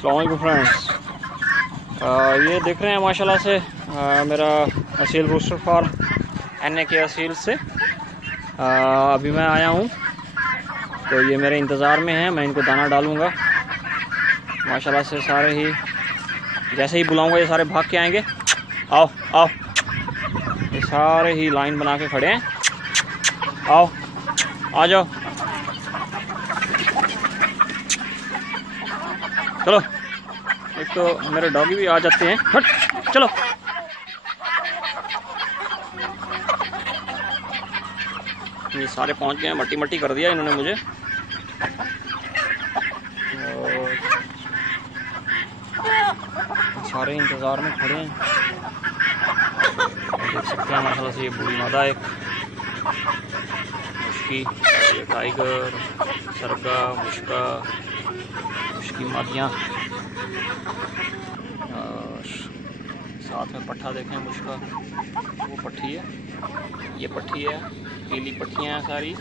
अस्सलाम वालेकुम फ्रेंड्स। ये देख रहे हैं माशाल्लाह से मेरा असील रूस्टर फार्म NA के असील से अभी मैं आया हूँ, तो ये मेरे इंतज़ार में हैं। मैं इनको दाना डालूँगा माशाल्लाह से। सारे ही जैसे ही बुलाऊँगा ये सारे भाग के आएंगे। आओ आओ, ये सारे ही लाइन बना के खड़े हैं। आओ आ जाओ, चलो। एक तो मेरे डॉगी भी आ जाते हैं। हट, चलो। ये सारे पहुंच गए हैं, मट्टी मट्टी कर दिया इन्होंने मुझे। और सारे इंतज़ार में खड़े हैं। देख सकते हैं माशाल्लाह से ये बूढ़ी मादा एक, मुश्की, ये टाइगर, सरगा, मुश्का, मुश्की मादियाँ, और साथ में पट्ठा देखें मुश्का, वो पट्ठी है, ये पट्ठी है, पीली पट्टियाँ हैं सारी।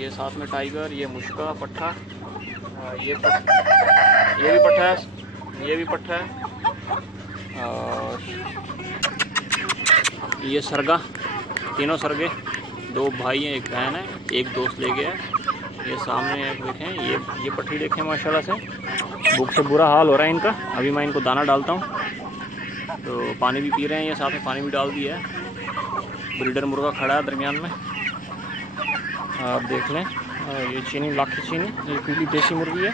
ये साथ में टाइगर, ये मुश्का पट्ठा, ये भी पट्ठा है, ये भी पट्ठा है, और ये सरगा। तीनों सरगे, दो भाई हैं एक बहन है, एक दोस्त ले गया है। ये सामने देखें, ये पट्टी देखें माशाल्लाह से। भूख से बुरा हाल हो रहा है इनका। अभी मैं इनको दाना डालता हूँ, तो पानी भी पी रहे हैं। ये साथ में पानी भी डाल दिया है। ब्रीडर मुर्गा खड़ा है दरमियान में, आप देख लें। ये चीनी, लाखी चीनी, ये पीली देसी मुर्गी है।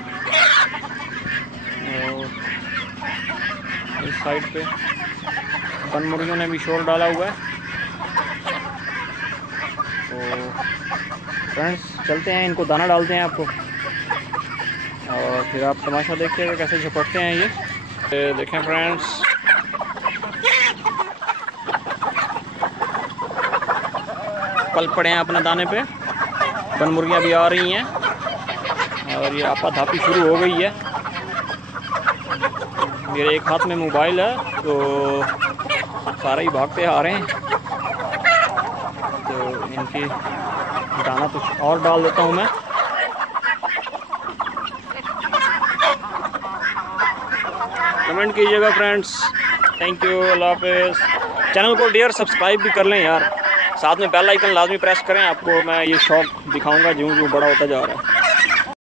और इस साइड पे बन मुर्गियों ने भी शोर डाला हुआ है। तो फ्रेंड्स चलते हैं, इनको दाना डालते हैं आपको, और फिर आप तमाशा देखिएगा कैसे झपटते हैं ये देखें फ्रेंड्स। पल पड़े हैं अपने दाने पे। बन मुर्गियाँ भी आ रही हैं, और ये आपा धापी शुरू हो गई है। मेरे एक हाथ में मोबाइल है, तो सारे ही भागते आ रहे हैं। तो इनकी दाना कुछ और डाल देता हूँ मैं। कमेंट कीजिएगा फ्रेंड्स। थैंक यू, अल्लाह हाफ़िज़। चैनल को डियर सब्सक्राइब भी कर लें यार, साथ में बेल आइकन लाजमी प्रेस करें। आपको मैं ये शौक दिखाऊंगा जो बड़ा होता जा रहा है।